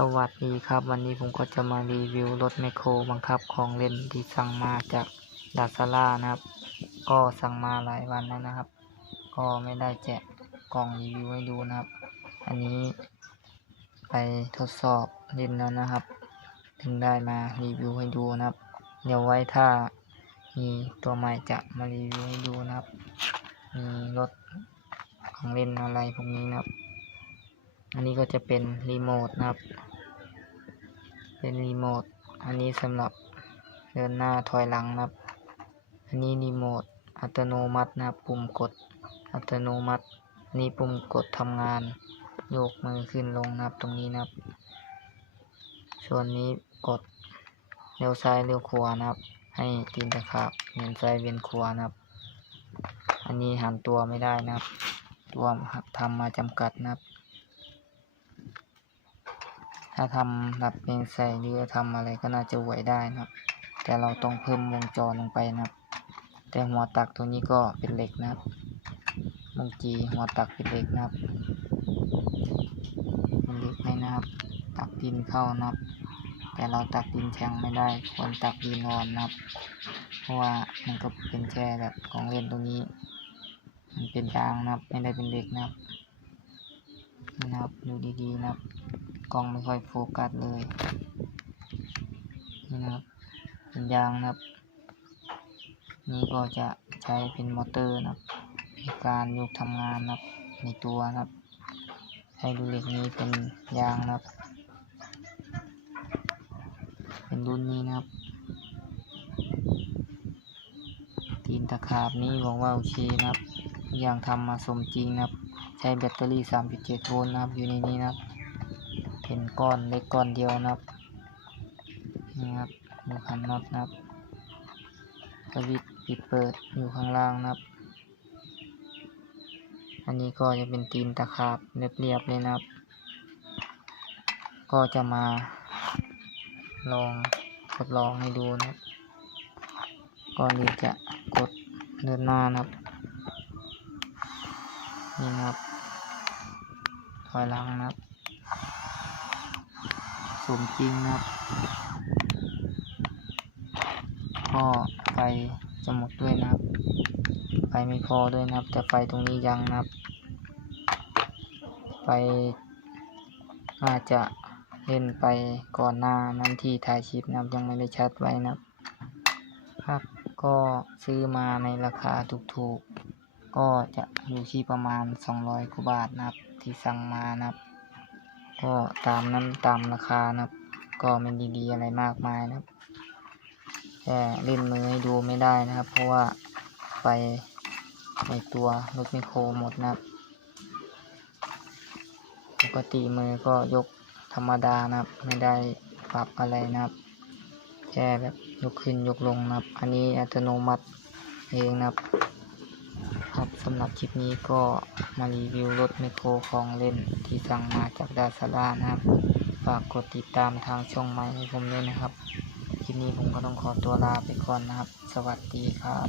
สวัสดีครับ วันนี้ผมก็จะมารีวิวรถแมคโครบังคับของเล่นที่สั่งมาจากดาซาร่านะครับ ก็สั่งมาหลายวันแล้วนะครับ ก็ไม่ได้แจกกล่องรีวิวให้ดูนะครับ อันนี้ไปทดสอบเล่นแล้วนะครับ ถึงได้มารีวิวให้ดูนะครับ เดี๋ยวไว้ถ้ามีตัวใหม่จะมารีวิวให้ดูนะครับ มีรถของเล่นอะไรพวกนี้นะครับ อันนี้ก็จะเป็นรีโมทนะครับ เป็นรีโมท อันนี้สำหรับเดินหน้าถอยหลังนะครับ อันนี้รีโมทอัตโนมัตินะครับ ปุ่มกดอัตโนมัติ อันนี้ปุ่มกดทำงาน โยกมือขึ้นลงนะครับตรงนี้นะครับ ส่วนนี้กดเลี้ยวซ้ายเลี้ยวขวานะครับ ให้ตีนตะขาบเวียนซ้ายเวียนขวานะครับ อันนี้หันตัวไม่ได้นะครับ ตัวทำมาจำกัดนะครับ ถ้าทำรับเพลงใส่หรือทำอะไรก็น่าจะไหวได้นะครับ แต่เราต้องเพิ่มวงจรลงไปนะครับ แต่หัวตักตัวนี้ก็เป็นเหล็กนะครับวงจีหัวตักเป็นเหล็กนะครับเป็นเหล็กให้นะครับ ตักดินเข้านะครับแต่เราตักดินแข็งไม่ได้ควรตักดินอ่อนนะครับ เพราะว่ามันก็เป็นแค่แบบของเล่นตรงนี้ มันเป็นยางนะครับ ไม่ได้เป็นเหล็กนะครับนี่นะครับดูดีๆนะครับ กล้องไม่ค่อยโฟกัสเลย นี่นะครับ เป็นยางนะครับ นี่ก็จะใช้เป็นมอเตอร์นะครับในการยกทำงานนะครับในตัวนะครับให้ดูเหล็กนี้เป็นยางนะครับ เป็นรุ่นนี้นะครับตีนตะขาบนี้บอกว่าโอเคนะครับ อย่างทำมาสมจริงนะครับ ใช้แบตเตอรี่ 3.7 โวลต์นะครับอยู่ในนี้นะครับ เป็นก้อนเล็กก้อนเดียวนะครับนี่ครับดูคันน็อตนะครับสวิตปิดเปิดอยู่ข้างล่างนะครับ อันนี้ก็จะเป็นตีนตะขาบเรียบๆเลยนะครับ ก็จะมาลองทดลองให้ดูนะครับก่อนที่จะกดเดินหน้านะครับนี่นะครับถอยหลังนะครับ สมจริงนะครับ ก็ไฟจะหมดด้วยนะครับ ไฟไม่พอด้วยนะครับ แต่ไฟตรงนี้ยังนะครับ ไฟน่าจะเล่นไปก่อนหน้านั้นที่ถ่ายคลิปนะครับยังไม่ได้ชัดไว้นะครับครับก็ซื้อมาในราคาถูกๆ ก็จะอยู่ที่ประมาณ 200กว่าบาทนะครับ ที่สั่งมานะครับ ก็ตามนั้นตามราคานะครับ ก็ไม่ดีๆอะไรมากมายนะครับแค่เล่นมือให้ดูไม่ได้นะครับ เพราะว่าไฟในตัวรถไมโครหมดนะครับปกติมือก็ยกธรรมดานะครับ ไม่ได้ปรับอะไรนะครับ แค่แบบยกขึ้นยกลงนะครับ อันนี้อัตโนมัติเองนะครับ ครับสำหรับคลิปนี้ก็มารีวิวรถไมโครของเล่นที่สั่งมาจากดาซาร่านะครับ ฝากกดติดตามทางช่องใหม่ให้ผมด้วยนะครับ คลิปนี้ผมก็ต้องขอตัวลาไปก่อนนะครับ สวัสดีครับ